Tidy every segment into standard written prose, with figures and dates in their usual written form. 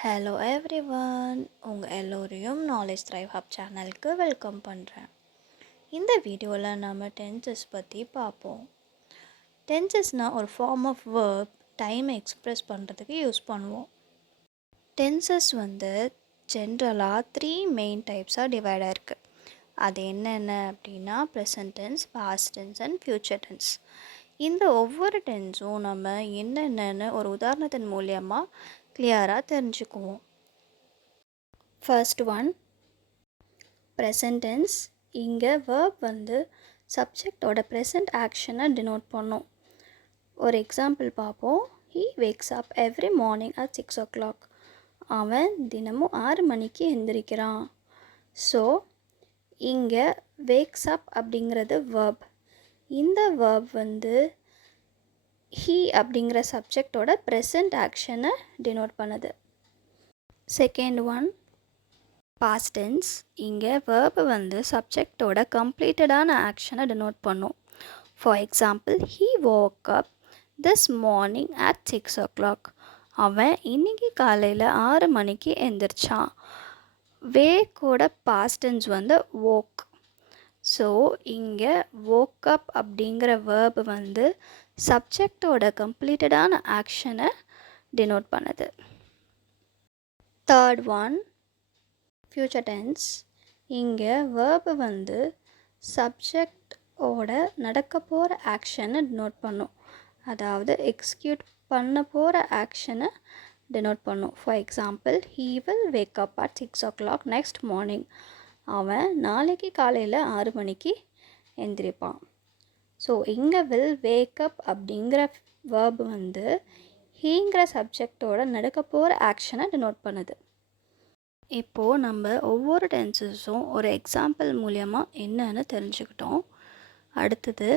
Hello everyone, உங்கள் எல்லோரையும் knowledge thrive hub சேனலுக்கு வெல்கம் பண்ணுறேன். இந்த வீடியோவில் நம்ம டென்சஸ் பற்றி பார்ப்போம். டென்சஸ்னால் ஒரு ஃபார்ம் ஆஃப் வேர்ப் டைமை எக்ஸ்ப்ரெஸ் பண்ணுறதுக்கு யூஸ் பண்ணுவோம். டென்சஸ் ஜென்ரலாக 3 மெயின் டைப்ஸாக டிவைட் ஆகிருக்கு. அது என்னென்ன அப்படின்னா present tense, past tense and future tense. இந்த ஒவ்வொரு டென்ஸும் நம்ம என்னென்னு ஒரு உதாரணத்தின் மூலியமாக கிளியராக தெரிஞ்சுக்குவோம். First one present tense. இங்கே வேர்ப் சப்ஜெக்டோட ப்ரெசன்ட் ஆக்ஷனை டினோட் பண்ணும். ஒரு எக்ஸாம்பிள் பார்ப்போம். He wakes up every morning at 6 o'clock. அவன் தினமும் 6 மணிக்கு எந்திரிக்கிறான். ஸோ இங்கே வேக்ஸ் அப் அப்படிங்கிறது வேர்ப். இந்த வேர்ப் ஹீ அப்படிங்கிற சப்ஜெக்டோட ப்ரெசன்ட் ஆக்ஷனை டினோட் பண்ணுது. Second one past tense. இங்கே வேர்ப் சப்ஜெக்டோட கம்ப்ளீட்டடான ஆக்ஷனை டினோட் பண்ணும். For example, he woke up this morning at 6 o'clock. அவன் இன்னைக்கு காலையில் 6 மணிக்கு எந்திரிச்சான். வேக்கோட பாஸ்ட் டென்ஸ் woke. ஸோ இங்கே woke up அப்படிங்கிற வேர்ப் சப்ஜெக்டோட கம்ப்ளீட்டடான ஆக்ஷனை டினோட் பண்ணுது. Third one future tense. இங்கே வேர்ப் சப்ஜெக்டோட நடக்க போகிற ஆக்ஷனை டினோட் பண்ணும். அதாவது எக்ஸிக்யூட் பண்ண போகிற ஆக்ஷனை டினோட் பண்ணும். For example, he will wake up at 6 o'clock next morning. அவன் நாளைக்கு காலையில் 6 மணிக்கு எந்திரிப்பான். ஸோ இங்கே வில் வேக் அப் அப்படிங்கிற வேர்ப் ஹீங்கிற சப்ஜெக்டோட நடக்க போகிற ஆக்ஷனை டினோட் பண்ணுது. இப்போது நம்ம ஒவ்வொரு டென்சஸும் ஒரு எக்ஸாம்பிள் மூலியமாக என்னன்னு தெரிஞ்சுக்கிட்டோம். அடுத்தது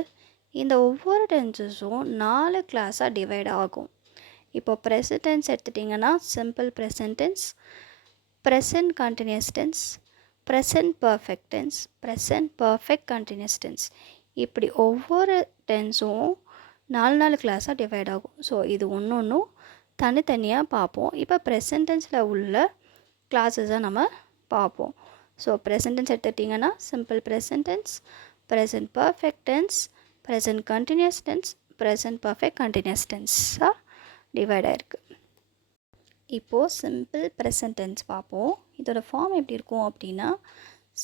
இந்த ஒவ்வொரு டென்சஸும் 4 கிளாஸாக டிவைட் ஆகும். இப்போ ப்ரெசன்ட் டென்ஸ் எடுத்துட்டிங்கன்னா simple present tense, present continuous tense, present perfect tense, present perfect continuous tense. இப்படி ஒவ்வொரு டென்ஸும் 4 கிளாஸாக டிவைட் ஆகும். ஸோ இது ஒன்றும் தனித்தனியாக பார்ப்போம். இப்போ ப்ரெசன்ட் டென்ஸில் உள்ள கிளாஸஸை நம்ம பார்ப்போம். ஸோ ப்ரெசன்ட் டென்ஸ் எடுத்துட்டிங்கன்னா simple present tense, present perfect tense, present continuous tense, present perfect continuous டென்ஸாக டிவைட் ஆகிருக்கு. இப்போது சிம்பிள் ப்ரெசன்ட் டென்ஸ் பார்ப்போம். இதோட ஃபார்ம் எப்படி இருக்கும் அப்படின்னா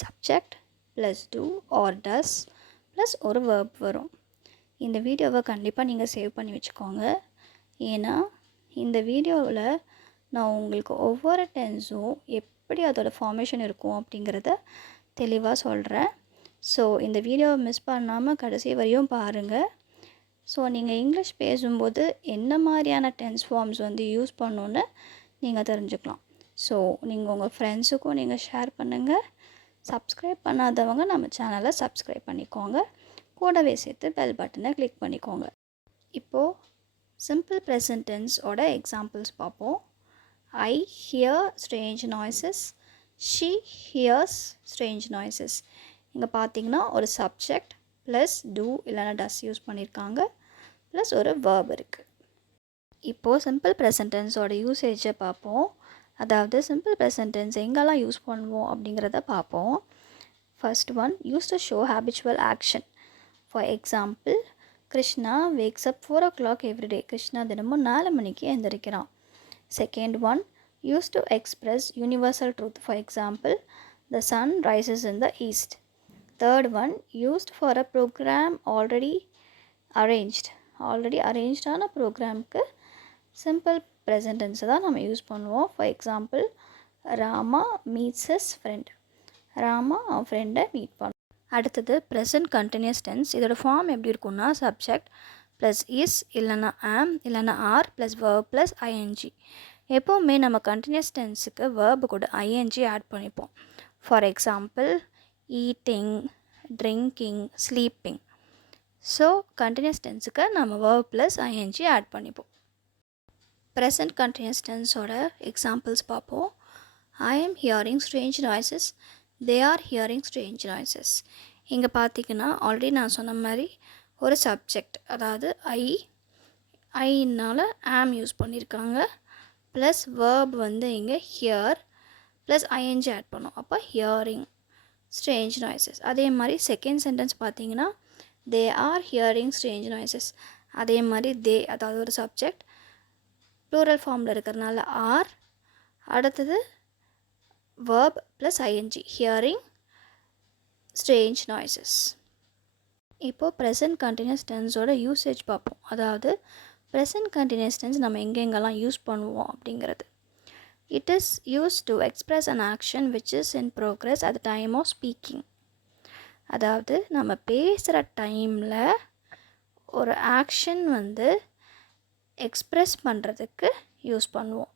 சப்ஜெக்ட் ப்ளஸ் டூ ஆர் டஸ் ப்ளஸ் ஒரு வேர்ப் வரும். இந்த வீடியோவை கண்டிப்பாக நீங்கள் சேவ் பண்ணி வச்சுக்கோங்க. ஏன்னா இந்த வீடியோவில் நான் உங்களுக்கு ஒவ்வொரு டென்ஸும் எப்படி அதோட ஃபார்மேஷன் இருக்கும் அப்படிங்கிறத தெளிவாக சொல்கிறேன். ஸோ இந்த வீடியோவை மிஸ் பண்ணாமல் கடைசி வரையும் பாருங்கள். ஸோ நீங்கள் இங்கிலீஷ் பேசும்போது என்ன மாதிரியான டென்ஸ் ஃபார்ம்ஸ் யூஸ் பண்ணணுன்னு நீங்கள் தெரிஞ்சுக்கலாம். ஸோ நீங்கள் உங்கள் ஃப்ரெண்ட்ஸுக்கும் நீங்கள் ஷேர் பண்ணுங்கள். சப்ஸ்கிரைப் பண்ணாதவங்க நம்ம சேனலை சப்ஸ்கிரைப் பண்ணிக்கோங்க. கூடவே சேர்த்து பெல் பட்டனை கிளிக் பண்ணிக்கோங்க. இப்போது சிம்பிள் ப்ரெசன்ட் டென்ஸோட எக்ஸாம்பிள்ஸ் பார்ப்போம். I hear strange noises. She hears strange noises. இங்கே பார்த்தீங்கன்னா ஒரு சப்ஜெக்ட் ப்ளஸ் டூ இல்லைனா டஸ் யூஸ் பண்ணியிருக்காங்க, ப்ளஸ் ஒரு வேர்ப் இருக்குது. இப்போது சிம்பிள் ப்ரெசன்ட் டென்ஸோட யூசேஜை பார்ப்போம். அதாவது சிம்பிள் ப்ரெசன்ட் டென்ஸ் எங்கெல்லாம் யூஸ் பண்ணுவோம் அப்படிங்கிறத பார்ப்போம். First one, use to show habitual action. For example, Krishna wax up 4 o'clock everyday. Krishna தினமும் 4 மணிக்கு எந்திரிக்கிறான். Second one, used to express universal truth. For example, the sun rises in the east. Third one, used for a program already arranged. Already arranged ஆன ப்ரோக்ராம்க்கு simple present tense தான் நம்ம use பண்ணுவோம். For example, Rama meets his friend. Rama அவன் ஃப்ரெண்டை meet பண்ணுவோம். அடுத்தது present continuous tense. இதோட form எப்படி இருக்குன்னா சப்ஜெக்ட் ப்ளஸ் இஸ் இல்லைனா ஆம் இல்லைனா are plus verb plus ING. எப்போவுமே நம்ம கண்டினியூஸ் டென்ஸுக்கு வேர்பு கூட ஐஎன்ஜி ஆட் பண்ணிப்போம். For example, eating, drinking, sleeping. So continuous டென்ஸுக்கு நம்ம வேர்ப் ப்ளஸ் ஐஎன்ஜி ஆட் பண்ணிப்போம். ப்ரெசன்ட் கண்டினியூஸ் டென்ஸோட எக்ஸாம்பிள்ஸ் பார்ப்போம். I am hearing strange noises. They are hearing strange noises. இங்கே பார்த்தீங்கன்னா ஆல்ரெடி நான் சொன்ன மாதிரி ஒரு சப்ஜெக்ட், அதாவது ஐனால் ஆம் யூஸ் பண்ணியிருக்காங்க, ப்ளஸ் வேர்ப் வந்து இங்கே ஹியர் ப்ளஸ் ஐஎன்ஜி ஆட் பண்ணோம். அப்போ ஹியரிங் ஸ்ட்ரேஞ்ச் நாய்ஸஸ். அதே மாதிரி செகண்ட் சென்டென்ஸ் பார்த்தீங்கன்னா தே ஆர் ஹியரிங் ஸ்ட்ரேஞ்ச் நாய்ஸஸ். அதே மாதிரி தே, அதாவது ஒரு சப்ஜெக்ட் ப்ளூரல் ஃபார்மில் இருக்கிறதுனால ஆர், அடுத்தது verb plus ING hearing strange noises. இப்போது ப்ரெசன்ட் கண்டினியூஸ் டென்ஸோட யூசேஜ் பார்ப்போம். அதாவது ப்ரெசன்ட் கண்டினியூஸ் டென்ஸ் நம்ம எங்கெங்கெல்லாம் யூஸ் பண்ணுவோம் அப்படிங்கிறது. It is use to express an action which is in progress at the time of speaking. அதாவது நம்ம பேசுகிற டைமில் ஒரு ஆக்ஷன் வந்து எக்ஸ்ப்ரெஸ் பண்ணுறதுக்கு யூஸ் பண்ணுவோம்.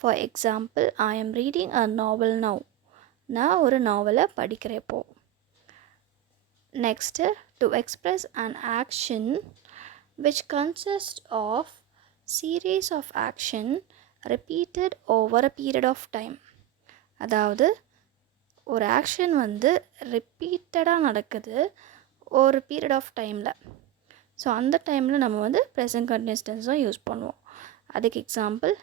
For example, I am reading a novel now. நான் ஒரு நாவலை படிக்கிறப்போ. Next, to express an action which consists of series of action repeated over a period of time. அதாவது ஒரு ஆக்ஷன் வந்து ரிப்பீட்டடாக நடக்குது ஒரு பீரியட் ஆஃப் டைமில். ஸோ அந்த டைமில் நம்ம வந்து ப்ரெசன்ட் கண்டினியூஸ் டென்ஸ் தான் யூஸ் பண்ணுவோம். அதுக்கு example,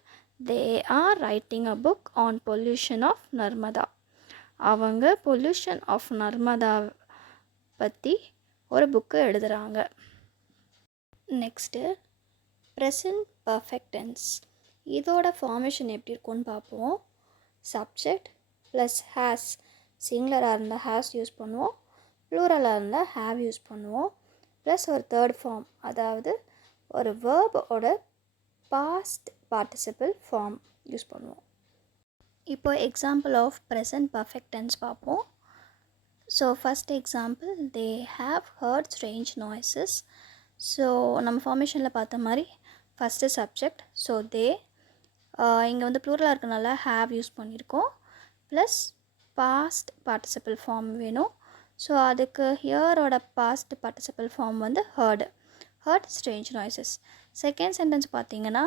they are writing a book on pollution of Narmada. அவங்க பொல்யூஷன் ஆஃப் நர்மதா பற்றி ஒரு புக்கு எழுதுகிறாங்க. Next, present perfect tense. இதோட ஃபார்மேஷன் எப்படி இருக்கும்னு பார்ப்போம். Subject plus has. சிங்குலராக இருந்தால் ஹேஸ் யூஸ் பண்ணுவோம், ப்ளூரலாக இருந்தால் ஹேவ் யூஸ் பண்ணுவோம். ப்ளஸ் ஒரு தேர்ட் ஃபார்ம், அதாவது ஒரு வேர்போட பாஸ்ட் பார்ட்டிசிபிள் ஃபார்ம் யூஸ் பண்ணுவோம். இப்போ example of present perfect tense பார்ப்போம். So first example, they have heard strange noises. So நம்ம ஃபார்மேஷனில் பார்த்த மாதிரி ஃபஸ்ட்டு சப்ஜெக்ட், ஸோ தே, இங்கே வந்து ப்ளூரலாக இருக்கனால ஹேவ் யூஸ் பண்ணியிருக்கோம். ப்ளஸ் பாஸ்ட் பார்ட்டிசிபிள் ஃபார்ம் வேணும். ஸோ அதுக்கு ஹியரோட பாஸ்ட் பார்ட்டிசிபிள் ஃபார்ம் வந்து heard. Heard strange noises. Second sentence பார்த்தீங்கன்னா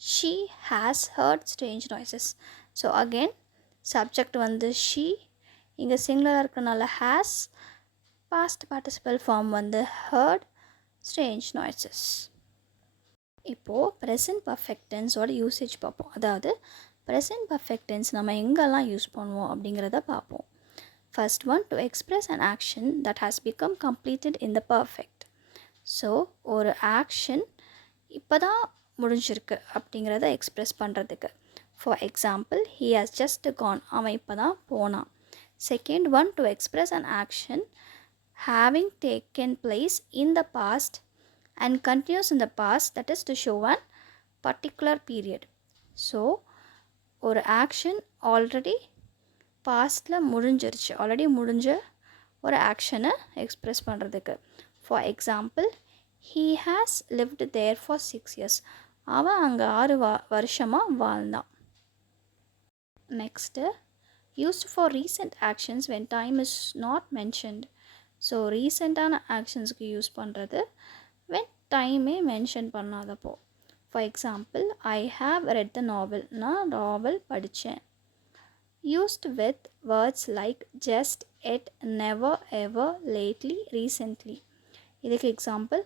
she has heard strange noises. So again subject வந்து ஷீ, இங்கே சிங்குலராக இருக்கனால ஹேஸ், பாஸ்ட் பார்ட்டிசிபிள் ஃபார்ம் வந்து ஹர்ட் ஸ்ட்ரேஞ்ச் நாய்ஸஸ். இப்போது ப்ரெசன்ட் பர்ஃபெக்ட் டென்ஸோட யூசேஜ் பார்ப்போம். அதாவது ப்ரெசன்ட் பர்ஃபெக்ட் டென்ஸ் நம்ம எங்கெல்லாம் யூஸ் பண்ணுவோம் அப்படிங்கிறத பார்ப்போம். First one, to express an action that has become completed in the perfect. So ஒரு ஆக்ஷன் இப்போ தான் முடிஞ்சிருக்கு அப்படிங்கிறத எக்ஸ்ப்ரெஸ் பண்ணுறதுக்கு. For example, he has just gone. அவன் இப்போ தான் போனான். Second one, to express an action having taken place in the past and continues in the past, that is to show one particular period. So ஒரு action already பாஸ்டில் முடிஞ்சிருச்சு, already முடிஞ்ச ஒரு ஆக்ஷனை express பண்ணுறதுக்கு. For example, he has lived there for 6 years. அவன் அங்கே 6 வருஷமாக வாழ்ந்தான். Next, used for recent actions when time is not mentioned. So ரீசெண்டான ஆக்ஷன்ஸுக்கு யூஸ் பண்ணுறது வென் டைமே மென்ஷன் பண்ணாதப்போ. For example, I have read the novel. நான் நாவல் படித்தேன். Used with words like just, yet, never, ever, lately, recently. இதுக்கு example,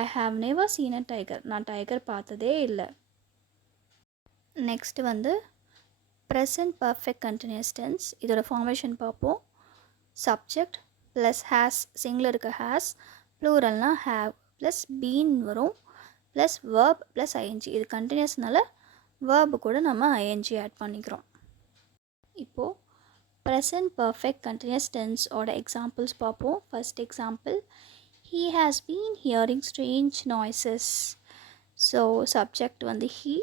I have never seen a tiger. நான் tiger பார்த்ததே இல்லை. நெக்ஸ்ட்டு வந்து ப்ரெசன்ட் பர்ஃபெக்ட் கண்டினியூஸ் டென்ஸ். இதோட formation பார்ப்போம். Subject plus has, சிங்குலருக்கு ஹேஸ், ப்ளூரல்னா ஹேவ், ப்ளஸ் பீன் வரும், plus verb plus ING. இது கண்டினியூஸ்னால வேர்பு கூட நம்ம ஐஎன்ஜி ஆட் பண்ணிக்கிறோம். இப்போது ப்ரெசன்ட் பர்ஃபெக்ட் கண்டினியூஸ் டென்ஸோட எக்ஸாம்பிள்ஸ் பார்ப்போம். First example, he has been hearing strange noises. So subject வந்து ஹீ,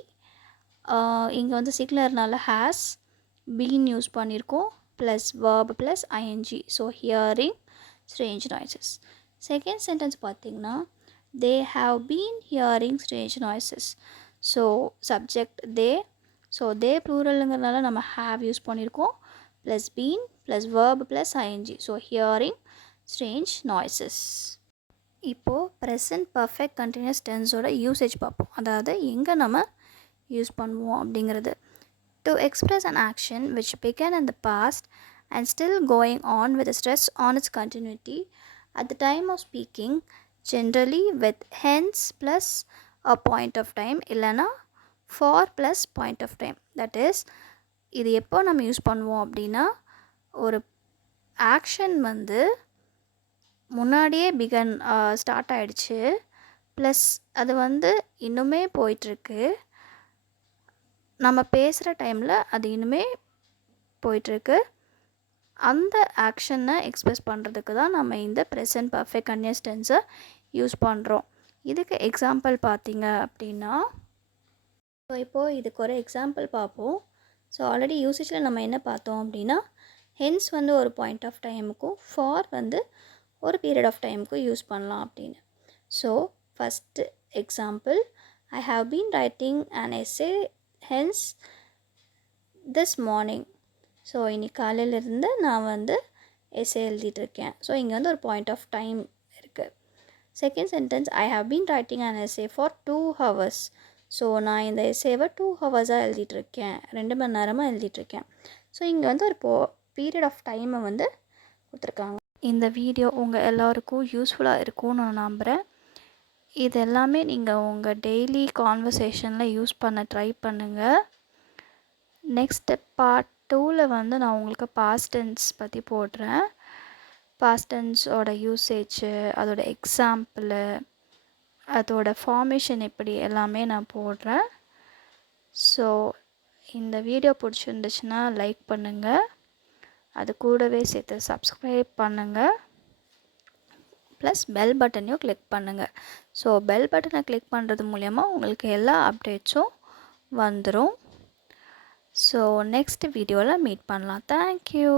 இங்கே வந்து சிங்குலர்னால ஹேஸ், பீன் யூஸ் பண்ணியிருக்கோம், plus verb plus ING. So hearing strange noises. Second sentence பார்த்திங்கன்னா, they have been hearing strange noises. So subject they, so they ப்ளூரலுங்கிறதுனால நம்ம have use பண்ணியிருக்கோம், plus been plus verb plus ING. So hearing strange noises. இப்போது present perfect continuous டென்ஸோட usage பார்ப்போம். அதாவது எங்கே நம்ம யூஸ் பண்ணுவோம் அப்படிங்கிறது. To express an action which began in the past and still going on with a stress on its continuity at the time of speaking, generally with hence plus a point of time, illana for plus point of time. That is, இது எப்போ நம்ம use பண்ணுவோம் அப்படின்னா, ஒரு action வந்து முன்னாடியே start ஆகிடுச்சு, plus அது வந்து இன்னுமே போயிட்டுருக்கு, நம்ம பேசுகிற டைமில் அது இன்னுமே போயிட்டுருக்கு. அந்த ஆக்ஷனை எக்ஸ்ப்ரெஸ் பண்ணுறதுக்கு தான் நம்ம இந்த ப்ரெசன்ட் பர்ஃபெக்ட் கன்டினியூஸ் டென்ஸை யூஸ் பண்ணுறோம். இதுக்கு எக்ஸாம்பிள் பார்த்தீங்க அப்படின்னா, ஸோ இப்போது இதுக்கு ஒரு எக்ஸாம்பிள் பார்ப்போம். ஸோ ஆல்ரெடி யூசேஜில் நம்ம என்ன பார்த்தோம் அப்படின்னா, ஹென்ஸ் வந்து ஒரு பாயிண்ட் ஆஃப் டைமுக்கும், ஃபார் வந்து ஒரு பீரியட் ஆஃப் டைமுக்கும் யூஸ் பண்ணலாம் அப்படின்னு. So first example, I have been writing an essay hence this morning. So இன்னைக்கு காலையிலேருந்து நான் வந்து எஸ்ஸே எழுதிட்டுருக்கேன். ஸோ இங்கே வந்து ஒரு பாயிண்ட் ஆஃப் டைம் இருக்குது. Second sentence, I have been writing an essay for 2 hours. So நான் இந்த எஸ்ஸேவை 2 hours-ஆக எழுதிட்டுருக்கேன், 2 மணி நேரமாக எழுதிட்டுருக்கேன். ஸோ இங்கே வந்து ஒரு பீரியட் ஆஃப் டைமை வந்து கொடுத்துருக்காங்க. இந்த வீடியோ உங்கள் எல்லோருக்கும் யூஸ்ஃபுல்லாக இருக்கும்னு நான் நம்புகிறேன். இது எல்லாமே நீங்கள் உங்கள் டெய்லி கான்வர்சேஷனில் யூஸ் பண்ண ட்ரை பண்ணுங்கள். நெக்ஸ்ட்டு பார்ட் 2ல் வந்து நான் உங்களுக்கு பாஸ்ட் டென்ஸ் பற்றி போடுறேன். பாஸ்ட் டென்ஸோட யூசேஜு, அதோட எக்ஸாம்பிளு, அதோட ஃபார்மேஷன் எப்படி எல்லாமே நான் போடுறேன். ஸோ இந்த வீடியோ பிடிச்சிருந்துச்சுன்னா லைக் பண்ணுங்கள், அது கூடவே சேர்த்து சப்ஸ்கிரைப் பண்ணுங்கள், ப்ளஸ் பெல் பட்டனையும் கிளிக் பண்ணுங்கள். ஸோ பெல் பட்டனை கிளிக் பண்ணுறது மூலயமா உங்களுக்கு எல்லா அப்டேட்ஸும் வந்துடும். ஸோ நெக்ஸ்ட் வீடியோவில் மீட் பண்ணலாம். தேங்க்யூ.